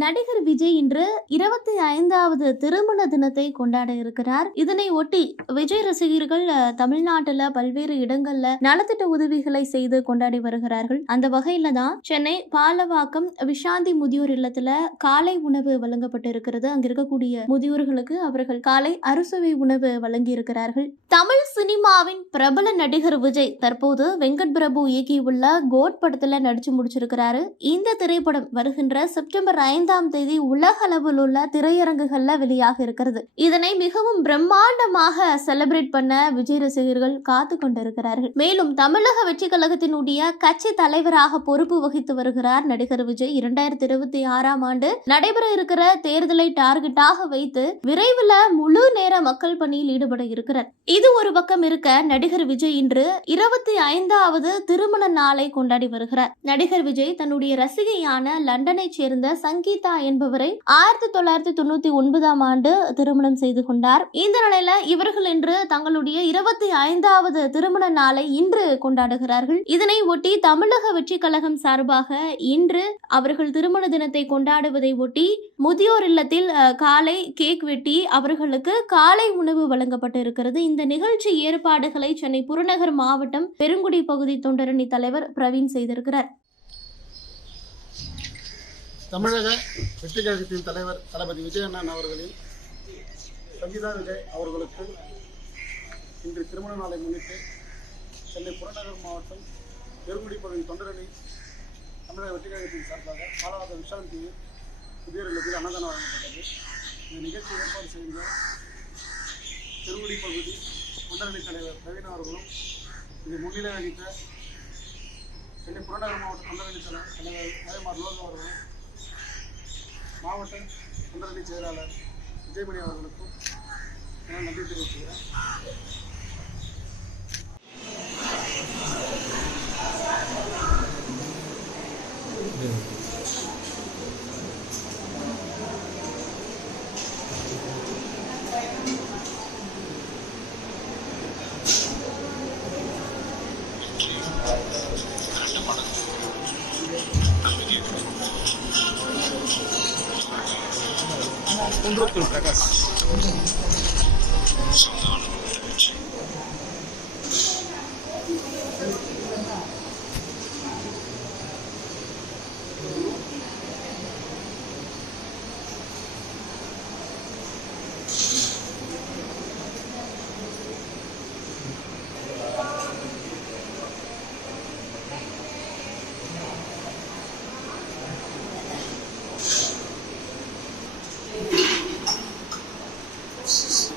நடிகர் விஜய் இன்று 25வது திருமண தினத்தை கொண்டாட இருக்கிறார். இதனை ஒட்டி விஜய் ரசிகர்கள் தமிழ்நாட்டுல பல்வேறு இடங்கள்ல நலத்திட்ட உதவிகளை செய்து கொண்டாடி வருகிறார்கள். அந்த வகையில தான் சென்னை பாலவாக்கம் விஷாந்தி முதியோர் இல்லத்துல காலை உணவு வழங்கப்பட்டு இருக்கிறது. அங்க இருக்கக்கூடிய முதியோர்களுக்கு அவர்கள் காலை அறுசுவை உணவு வழங்கி இருக்கிறார்கள். தமிழ் சினிமாவின் பிரபல நடிகர் விஜய் தற்போது வெங்கட் பிரபு இயக்கியுள்ள கோட் படத்துல நடிச்சு முடிச்சிருக்கிறாரு. இந்த திரைப்படம் வருகின்ற செப்டம்பர் 5ஆம் தேதி உலக அளவில் உள்ள திரையரங்குகள்ல வெளியாக இருக்கிறது. இதனை மிகவும் பிரம்மாண்டமாக செலிப்ரேட் பண்ண விஜய் ரசிகர்கள் காத்து கொண்டிருக்கிறார்கள். மேலும் தமிழக வெற்றி கழகத்தினுடைய கட்சி தலைவராக பொறுப்பு வகித்து வருகிறார் நடிகர் விஜய். 2026ஆம் ஆண்டு நடைபெற இருக்கிற தேர்தலை டார்கெட்டாக வைத்து விரைவில் முழு நேர மக்கள் பணியில் ஈடுபட இருக்கிறார். இது ஒரு பக்கம் இருக்க, நடிகர் விஜய் இன்று 25வது திருமண நாளை கொண்டாடி வருகிறார். நடிகர் விஜய் தன்னுடைய ரசிகையான லண்டனை சேர்ந்த சங்கீதா என்பவரை 1999ஆம் ஆண்டு திருமணம் செய்து கொண்டார். இந்த நிலையில இவர்கள் இன்று தங்களுடைய 25வது திருமண நாளை இன்று கொண்டாடுகிறார்கள். இதனை ஒட்டி தமிழக வெற்றி கழகம் சார்பாக இன்று அவர்கள் திருமண தினத்தை கொண்டாடுவதை ஒட்டி முதியோர் இல்லத்தில் காலை கேக் வெட்டி அவர்களுக்கு காலை உணவு வழங்கப்பட்டு இருக்கிறது. இந்த நிகழ்ச்சி ஏற்பாடுகளை சென்னை புறநகர் மாவட்டம் பெருங்குடி பகுதி தொண்டரணி தலைவர் பிரவீன் செய்திருக்கிறார். தமிழக வெற்றி கழகத்தின் தலைவர் தளபதி விஜய் அண்ணன் அவர்களின் சங்கீதா விஜய் அவர்களுக்கு இன்று திருமண நாளை முன்னிட்டு சென்னை புறநகர் மாவட்டம் பெருங்குடி பகுதி தொண்டரணி தமிழக வெற்றி கழகத்தின் சார்பாக பாலவாக்கம் விஷாந்தி முதியோர் இல்லத்தில் அன்னதானம் வழங்கப்பட்டது. இந்த நிகழ்ச்சி ஏற்பாடு செய்த பெருங்குடி பகுதி தொண்டரணி தலைவர் பிரவீன் அவர்களும் இது முன்னிலை வகித்த சென்னை புறநகர் மாவட்ட தொண்டரணி தலைவர் மலைமார் லோகம் அவர்களும் மாவட்ட தொண்டரணி செயலாளர் விஜயமணி அவர்களுக்கும் நன்றி தெரிவித்துக்கிறேன். Prakash This is